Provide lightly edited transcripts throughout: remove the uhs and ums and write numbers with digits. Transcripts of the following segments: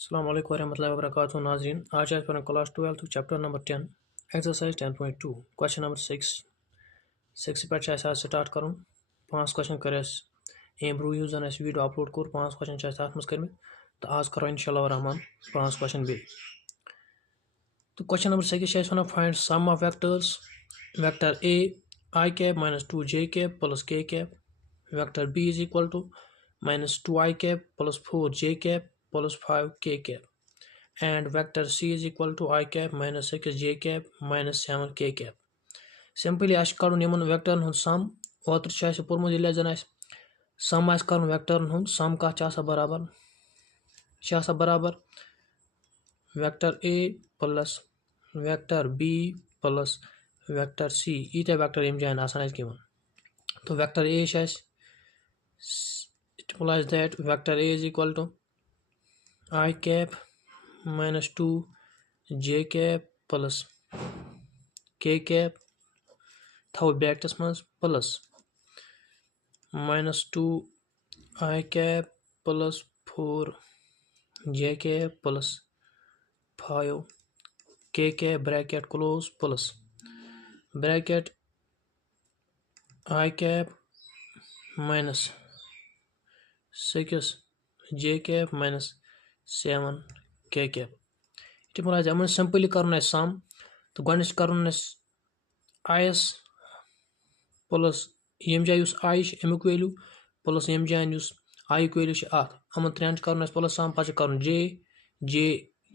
अस्सलाम वालेकुम रहमतुल्लाहि व बरकातुहू नाज़रीन। आज आज पढ़ें class 12 chapter number 10 exercise 10.2 question number 6 पे आज स्टार्ट करूँ 5 क्वेश्चन कर एम ब्रू यू जन वीडियो अपलोड कोर 5 क्वेश्चन तथ मज कर तो आज करो इंशाल्लाह रहमान 5 क्वेश्चन बे। तो question number 6 one find sum of vectors vector A I cap minus 2 J cap plus K cap, vector B is equal to minus 2 I cap plus 4 J cap plus 5 k cap, and vector c is equal to I cap minus 6 j cap minus 7 k cap. Simply आश कड़न Yemen वेक्टरन हुन सम ओतर छ आसे पोरमुत यले जन आसे सम आसे कड़न वेक्टरन हुन सम का छ बराबर vector a plus vector b plus vector c ईटा वेक्टर यम जान आसान आसे गिवन। तो वेक्टर a छ आसे it implies that vector a is equal to I cap minus 2 j cap plus k cap थो ब्रैकेट्स मज plus minus 2 I cap plus 4 j cap plus 5 k cap bracket close plus bracket I cap minus 6 j cap minus 7 k cap। ये बोला जाए simply कर सम तो गो कर आयस plus यम जाए आई अमुक वैल्यू प्लस यम जान आई वैल्यू अमन त्रेन कर प्लस सम पे कर जे जे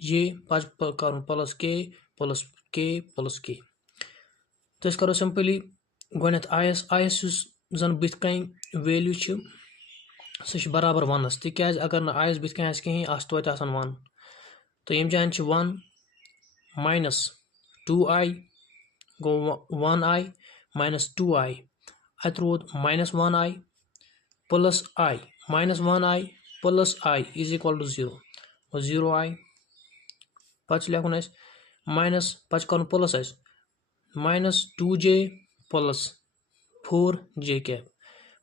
जे पे कर प्लस के प्लस के। तो करो सिंपली गो आयस आयस जन बुथ कन वैल्यू सह बराबर वनस तिकाज अगर न आयस बुथ कन कहीं तोत वन। तो यम जान 1 minus 2 I go 1 I minus 2 I अत रोद minus 1 I plus I minus 1 I plus I is equal to 0 0 I पे लिखुन माइनस पे कर plus minus 2 J plus 4 J cap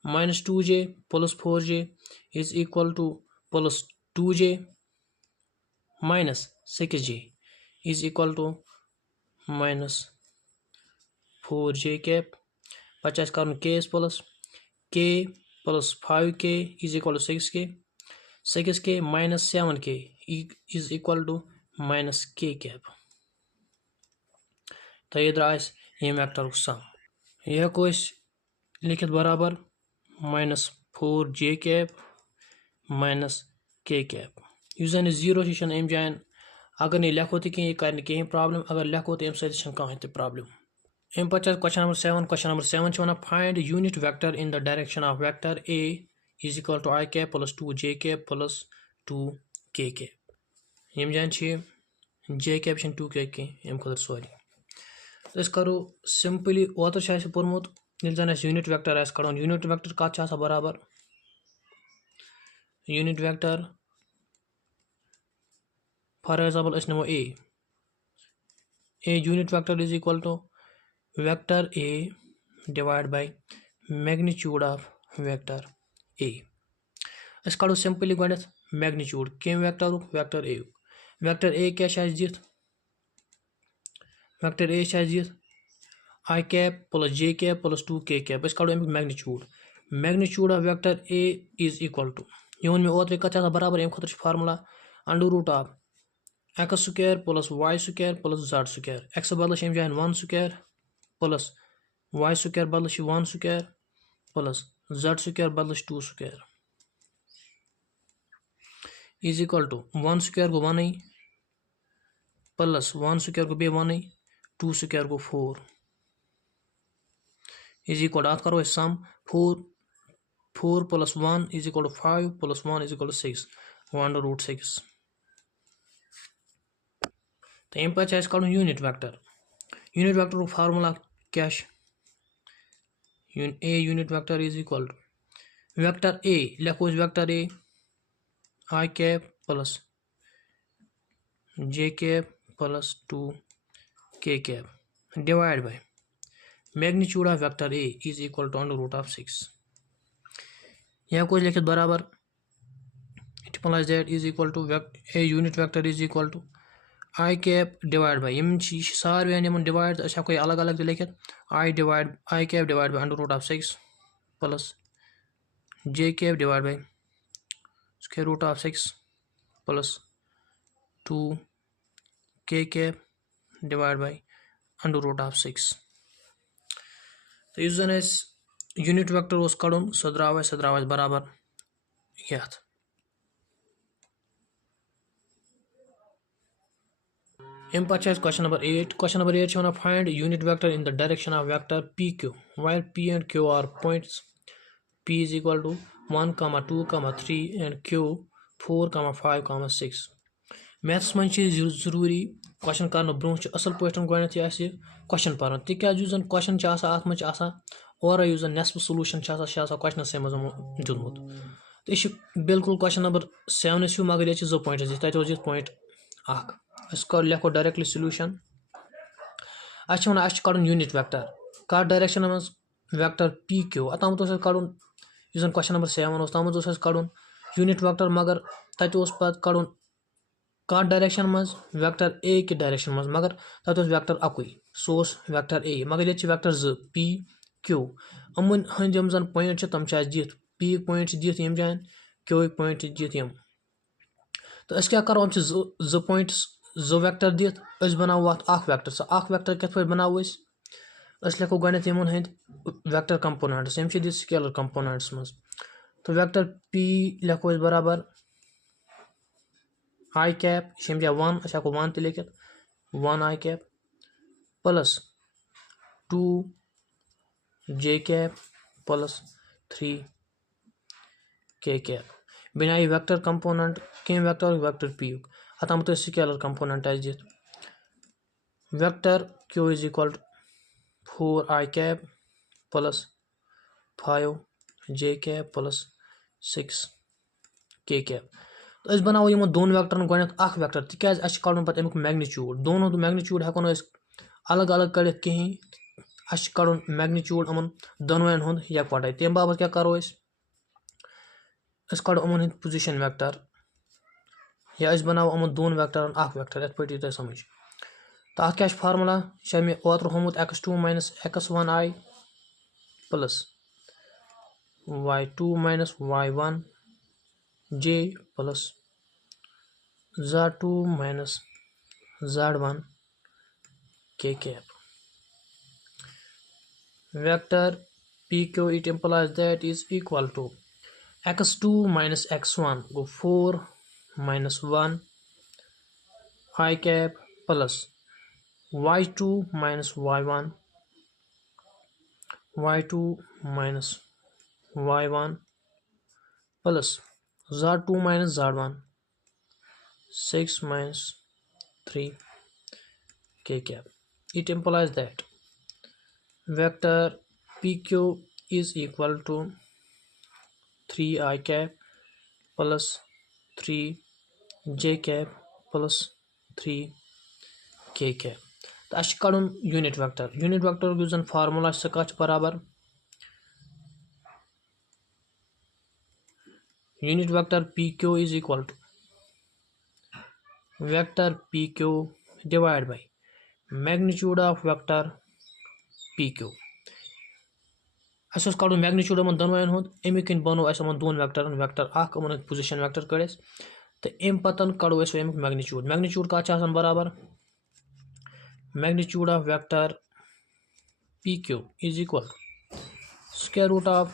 minus 2 J plus 4 J is equal to plus 2 J minus 6 J is equal to minus 4 J cap पे कर के plus 5 के is equal to 6 के minus 7 के इज इक्वल टू माइनस के cap. तो ये द्रा ये वेक्टर सम यह को लिखित बराबर माइनस 4 जे कैप माइनस के कैप यु जन 0 अम जान अगर नहीं लिखो तो कहीं कर कहीं प्रॉब्लम अगर लिखो तो अम सह प्रॉब्लम। अम पे question number 7 one find unit vector in the direction of vector A is equal to I cap plus 2 J cap plus 2 K cap यम जान जे कैप 2 के कहीं अम खुद सोरी। तो करो सिंपली ओतर पोर्मुत जन यूनिट वेक्टर कड़न यूनिट वेक्टर कत बराबर यूनिट वेक्टर फॉर एग्जाम्पल नमो A unit vector is equal to vector A divide by magnitude of vector A. कड़ो सिंपली गो मैग्नीट्यूड कम वेक्टर ए वेक्टर ए क्या दित वेक्टर ए दित I cap plus J cap plus 2 K cap कड़ो अमुक magnitude of vector A is equal to ये वो मे ओतर कत बराबर अम खुद formula under root of x square plus y square plus z square x बदल अम जान 1 स्क्वायर प्लस वाई स्क्वायर बदल 1 स्क्वायर प्लस जेड स्क्वायर बदल 2 square is equal to 1 square गो 1 प्लस 1 स्क्वायर गो बे 1 2 स्क्वायर गो 4 इज इक्वल अत करो sum 4 plus 1 is equal to 5 plus 1 is equal to 6 under root 6। तो अम पे कड़न यूनिट वेक्टर फार्मूला क्या A unit vector is equal to vector A लिखो vector A I cap plus J cap plus 2 K cap divide by magnitude of vector A is equal to under root of 6। यह कुछ लिखित बराबर it implies that is equal to a unit vector is equal to I cap divided by सारे Yemen divide कोई अलग अलग लिखित I cap divided by under root of 6 plus j cap divided by square root of 6 plus 2 k cap divided by under root of 6. तो इस जन unit vector उस कड़न सह द्राव बराबर यथ अम पे question number 8. Question number 8 one find unit vector in the direction of vector P Q while p and q are points. p is equal to 1, 2, 3 and q 4, 5, 6. Maths मन जरूरी क्वेश्चन कर bro असल पे गो क्वेश्चन पान Teej question अत मे और नेसफ solution question से मज दिमुत तो बिल्कुल क्वेश्चन नंबर 7 हिस्सू मगर ये 2 पॉइंट तथ पॉइंट लेखो डायरेक्टली सोलूशन वन कड़न यूनिट वेक्टर कत डायरेक्शन मज वेक्टर पी क्यू अतम कड़न क्वेश्चन नंबर 7 तम कड़न यूनिट वेक्टर मगर तत पे कड़न कत डायरेक्शन मज वेक्टर ए कि डायरेक्शन मज मगर तत वेक्टर अकुई सो वेक्टर ए मगर ये वेक्टर 2 पी क्यू अमन हंद जन पॉइंट तम दित पी पॉइंट दित यम जान क्यू पॉइंट दित यम तो क्या करो 2 पॉइंट 2 वेक्टर दित बनावो अत वेक्टर वेक्टर कत पे बनावो लिखो गणित यमन हंद वेक्टर कंपोनेंट्स यम दित स्केलर कंपोनेंट्स मज तो वेक्टर पी लिखो बराबर I cap यह 1 हेको 1 लिखित 1 I cap plus 2 J cap plus 3 K cap बिना वेक्टर कंपोनेंट कम वेक्टर P अतम तो स्केलर कंपोनेंट दित vector Q is equal to 4 I cap plus 5 J cap plus 6 K cap तो बनावो यमो दोन वेक्टरन गो वेक्टर तिज कड़न पे अमुक मैग्नीट्यूड दोनों मैग्नीट्यूड हेको अलग अलग कड़ित कहें कड़न मैग्नीट्यूड अमन दोनवन हुंद यकवटे तम बाबत क्या करो कड़ो अमन हंद पोजिशन वेक्टर या बनावो अमन दोन वेक्टरन वेक्टर ये पे समझ तो अत क्या formula may ओत्र होमुत x2 - x1i plus y2 - y1 j plus z2 - z1 k cap vector pq it implies that is equal to x2 - x1 go 4 - 1 I cap plus y2 - y1 y2 - y1 plus z2 - z1 6 - 3 k cap. It implies that vector pq is equal to 3 I cap plus 3 j cap plus 3 k cap. तो अश कड़न unit vector जो formula सह बराबर unit vector P Q is equal to vector P Q divide by magnitude of vector P Q अस कड़न magnitude अमन दोनवन हुंद अमे कन बनो अमन दोन वेक्टरन वेक्टर अमन पोजिशन वेक्टर कड़ तो अम पतन कड़ो अमुक मैग्नीट्यूड कत बराबर magnitude of vector P Q is equal square root of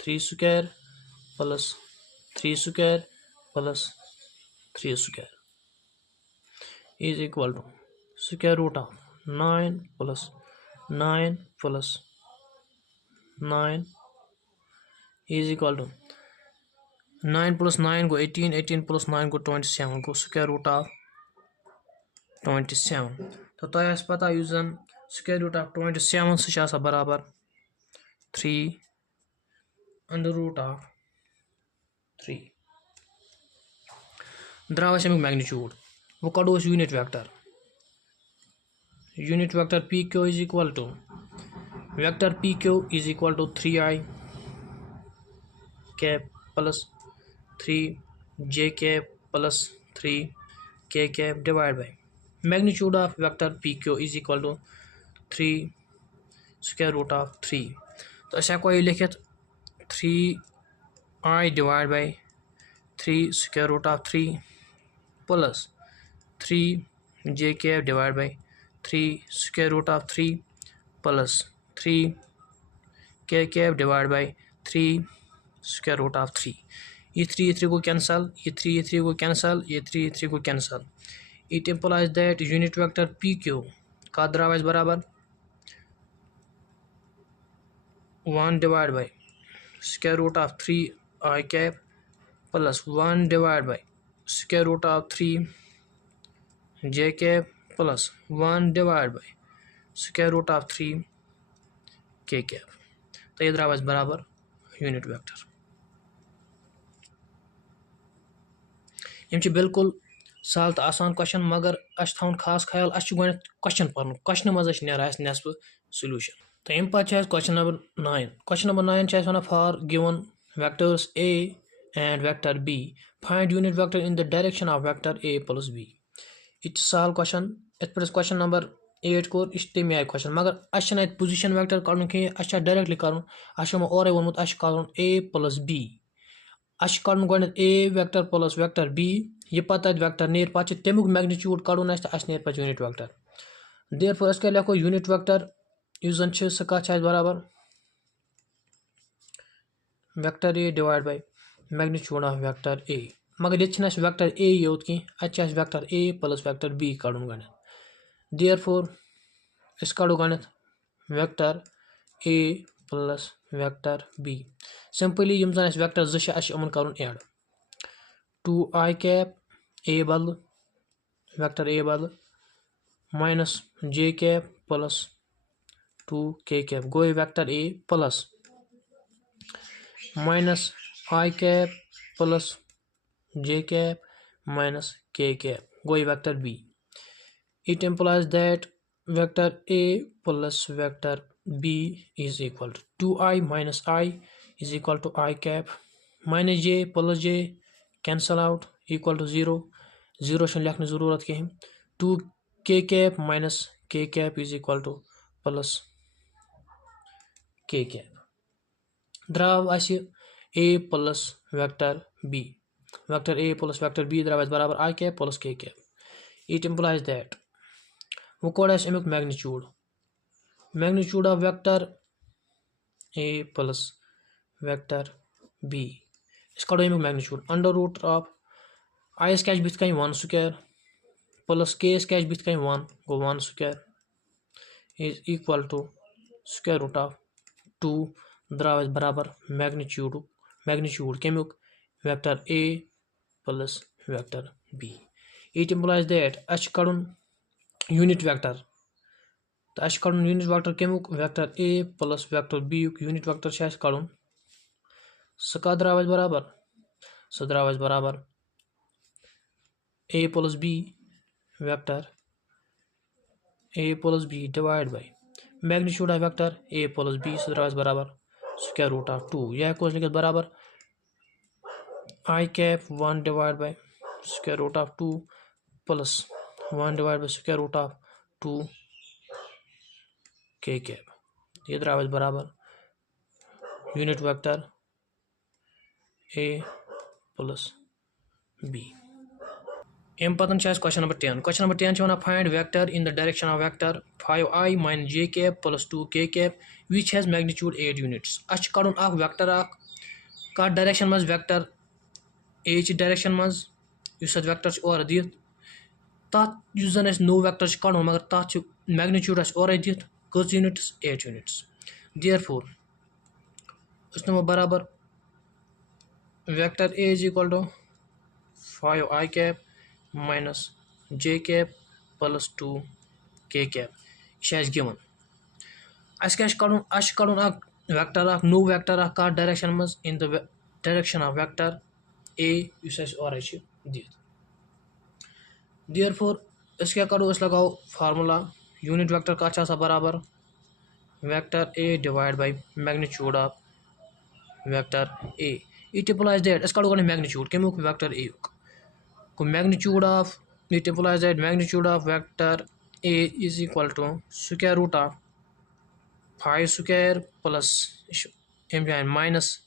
3 square plus 3 square plus 3 square is equal to square root of 9 plus 9 plus 9 is equal to 9 plus 9 go 18 18 plus 9 go 27 go square root of 27 तो तय पता square root of 27 सह बराबर 3 under root of 3 द्राव अमुक magnitude वो कड़ो unit vector P Q is equal to vector P Q is equal to 3i cap plus 3 j cap plus 3 k cap divide by magnitude of vector P Q is equal to 3 square root of 3। तो अस हेको यह लिखित 3i divide by 3 square root of 3 plus 3 j cap divide by 3 square root of 3 plus 3 k cap divide by 3 square root of 3। ये 3 को cancel, ये 3 को cancel, ये 3 को cancel. It implies that unit vector P Q का द्राव बराबर 1 divide by square root of 3i cap plus 1 divide by square root of 3j cap plus 1 divide by square root of 3k cap. तो ये द्राव बराबर unit vector. यम बिल्कुल सहल तो आसान क्वेश्चन, मगर अस थवन खास ख्याल अस क्वेश्चन पढ़ क्वेश्चन मज नेरा नेसफ सोल्यूशन। तो अम पे question number 9। Question number 9 one for given vectors A and vector B find unit vector in the direction of vector A plus B. यह सहल क्वेश्चन। इत पे क्वेश्चन नंबर 8 कोर यह तमें आय क्वेश्चन, मगर अस पोजिशन वेक्टर कड़न कहें, अस डायरेक्टली कर और वोनमुत ए प्लस बी। अस कड़न गो ए वेक्टर प्लस वेक्टर बी, यह पता वेक्टर नेर पे तमुक मैग्नीट्यूड कड़न अस नेर पे यूनिट वेक्टर। देयरफॉर अस लिखो यूनिट वेक्टर इस जन सह कत बराबर vector A divide by magnitude of vector A. मगर ये वेक्टर ए योत कह vector A plus vector B कड़न गो। देयरफॉर अस कड़ो गो vector A plus vector B. Simply यम जन वेक्टर जमन कर एड 2i कैप ए बदल वेक्टर ए बदल minus j cap plus 2k cap गो vector A plus minus i cap plus j cap minus k cap गो vector B. It implies that vector A plus vector B is equal to 2i minus i is equal to i cap minus j plus j cancel out equal to 0 लिखने जरूरत कहीं 2k cap minus k cap is equal to plus k cap. द्राव ए plus vector B द्राव बराबर i cap plus k cap. It implies that वो कोड अमुक magnitude of vector A plus vector B. इस कड़ो अमुक मैग्नीट्यूड अंडर रूट ऑफ आई क्या बिथ कन 1 स्क्वायर प्लस के क्या बिथ कन 1 गो 1 square is equal to square root of 2 द्राव बराबर मैग्नीट्यूड कमुक vector A plus vector B. It implies that अस कड़न यूनिट वेक्टर। तो अस कड़न यूनिट वेक्टर कमुक vector A plus vector B unit vector कड़न सह द्राव बराबर A plus B vector A plus B divide by magnitude of vector A plus B सह द्राव बराबर स्क्वायर रूट ऑफ 2। यह हेको लिखित बराबर i cap 1 divide by square root of 2 plus 1 divide by square root of 2k cap. ये द्राव बराबर unit vector A plus B. अम पतन question number 10। Question number 10 one find vector in the direction of vector 5i minus j cap plus 2k cap which has magnitude 8 units. अस कड़न vector कत direction मज vector A direction मज vector और दित तथ जन नो वेक्टर कड़न मगर तथ मैग्नीट्यूड और दित कज यूनिट्स 8 यूनिट्स। देयरफॉर नमो बराबर vector A is equal to 5i cap minus j cap plus 2k cap यह गिवन। अस कड़न वेक्टर नो वेक्टर कत डायरेक्शन मज in the direction of vector A और दित। देयरफॉर अस क्या करो अस लगाओ फार्मूला यूनिट वेक्टर कत बराबर vector A divide by magnitude of vector A. It implies that let's go to magnitude. Kemuk vector A. Magnitude of it implies that magnitude of vector A is equal to square root of 5 square plus minus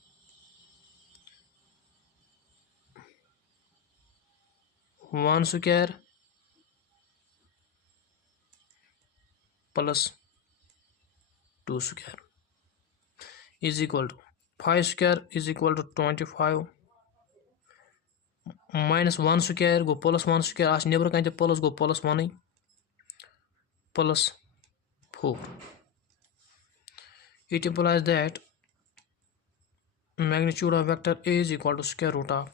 1 square plus 2 square is equal to 5 square is equal to 25 minus 1 square go plus 1 square as never kind of plus go plus 1 plus 4. It implies that magnitude of vector A is equal to square root of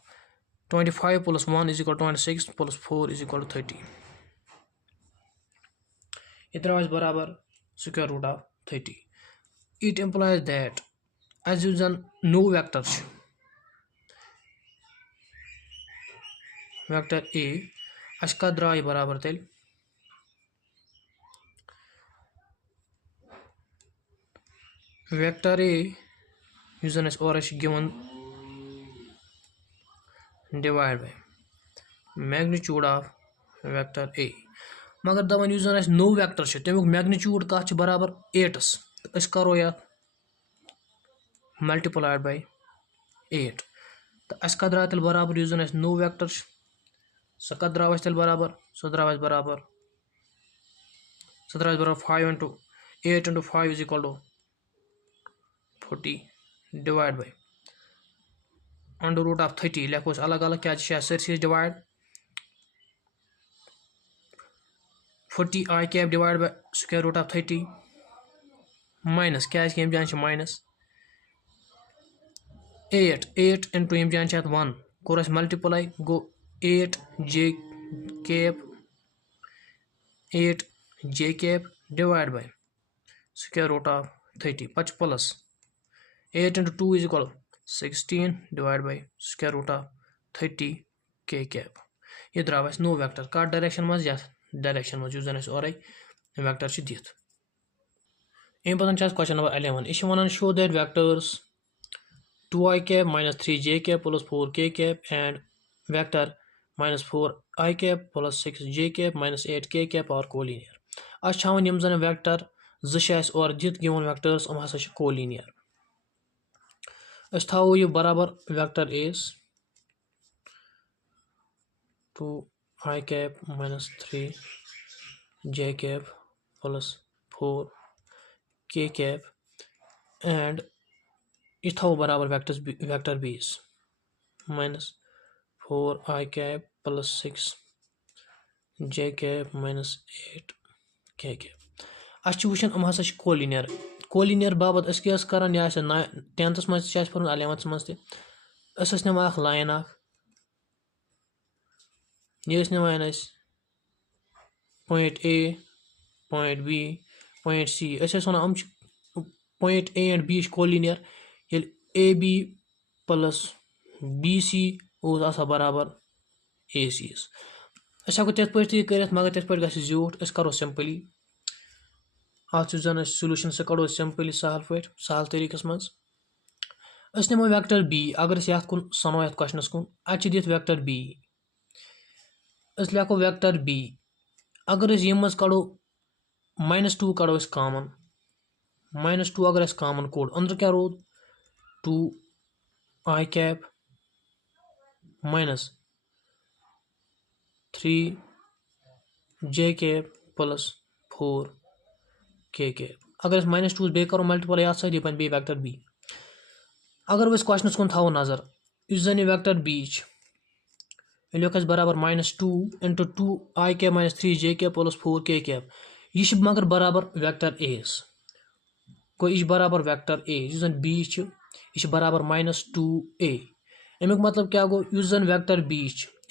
25 plus 1 is equal to 26 plus 4 is equal to 30. इतना is बराबर square root of 30. It implies that as you can no vectors vector A aska draai बराबर tel vector A using as or is given divided by magnitude of vector A. मगर दवन use जन no vector तमिक magnitude कत बराबर 8 करो ये multiplied by 8 तो कत द्रा तेल बराबर यूज जन नो वेक्टर सह कत द्रा तेल बराबर सह द्रा बराबर 5 into 8 into 5 is equal to 40 divided by under root of 30 लेखोस अलग अलग क्या Cersei divide 40 I cap divided by square root of 30 minus क्या यम जान minus 8 into यम जान 1 core multiply go 8 j cap divided by square root of 30 पच plus 8 into 2 is equal to 16 divided by square root of 30 k cap ये द्राव no vector कत direction मज direction मज जन और वेक्टर दिथ अम पतन क्वेश्चन नंबर 11 यह one show that vectors 2i cap minus 3j cap plus 4k cap and vector minus 4i cap plus 6j cap minus 8k cap are collinear. अस छावन यम जन vector ज और दिथ given vectors हम हसा collinear अस थो यह बराबर vector S 2i cap minus 3j cap plus 4k cap and यह थो बराबर वेक्टर बीस minus 4i cap plus 6j cap minus 8k cap अस वुचन हम हसा कोलिनियर बाबत अस क्या करान यह 10th मज 11th मज तस निमान लाइन यह निमान point A point B point C वन हम point A and B collinear ये AB प्लस BC बराबर AC अस हेको तथ पे कर मगर तथ पे गूठ अस करो सिंपली अत जन सोल्यूशन सह कड़ो सिंपली सहल तरीकस मज अस निमो वेक्टर B अगर ये कुन सनो ये क्वेश्चनस कुन अत दिथ वेक्टर B अस लेखो वेक्टर B अगर यम मज कड़ो -2 कड़ो कॉमन -2 अगर कॉमन कोड अंदर क्या रोद 2i cap minus 3j cap plus 4k cap अगर -2 बे करो मल्टीपल ये सह बन बे वेक्टर B अगर वह क्वेश्चन कुन थो नजर इस जन वेक्टर B लिख बराबर -2 into 2i cap minus 3j cap plus 4k cap यह मगर बराबर वेक्टर A को यह बराबर वेक्टर A इस जन B यह बराबर -2a अमुक मतलब क्या गो इस जन वेक्टर B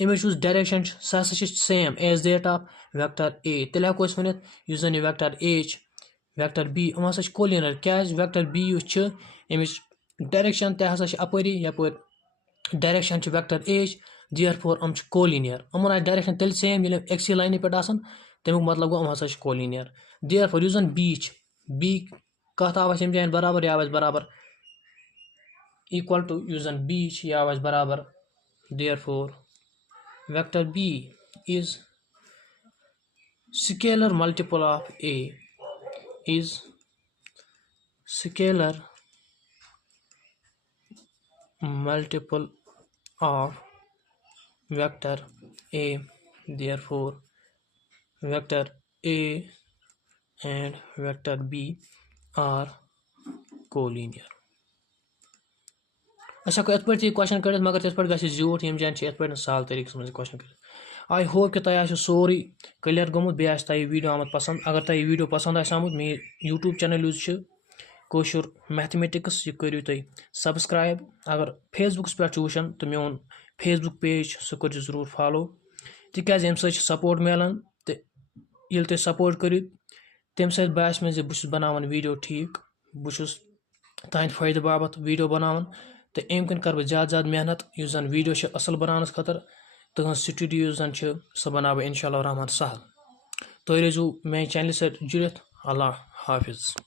अमिच डायरेक्शन सह same as that of vector A तेल हेको वन इस जन वेक्टर A वेक्टर B हम हसा कोलिनियर क्या वेक्टर B अमिच डायरेक्शन तसा अपरी यपर डायरेक्शन वेक्टर A देयरफॉर हम कोलिनियर अमन डायरेक्शन तेल सेम ये एक्सी लाइन पे तमुक मतलब गो हम हसा कोलिनियर देयरफॉर इस जन B कत आव बराबर यह बराबर equal to yus zan b ch ye aw barabar. Therefore vector b is scalar multiple of a is scalar multiple of vector a. Therefore vector a and vector b are collinear. अच्छा को पे question कर मगर पे झूठ यम जान पे साल तरीके मज क्वेश्चन कर आई होप कि तुम सोरी क्लियर गोमुत बे वीडियो आमत पसंद अगर तुम वीडियो पसंद आमुत मे यूट्यूब चैनल यूज कोशुर मैथमेटिक्स यह करू तुम सब्सक्राइब अगर फेसबुक पे वुचान तो मोन फेसबुक पेज सह कर जरूर फॉलो तिकाज अम सपोर्ट मिलान तो ये तुम सपोर्ट करो तम सत बास मे बहुत बनावान वीडियो ठीक बहुत तुंद फायदे बाबत वीडियो बनावान तो अम कन कर ज़्यादा ज़्यादा मेहनत युस जन वीडियो असल बनाने खतर तुम स्टूडियो जन सह बनाव इंशाअल्लाह रहमान सहल तुम रोजू मे चैनल सत जुड़ित अल्लाह हाफिज़।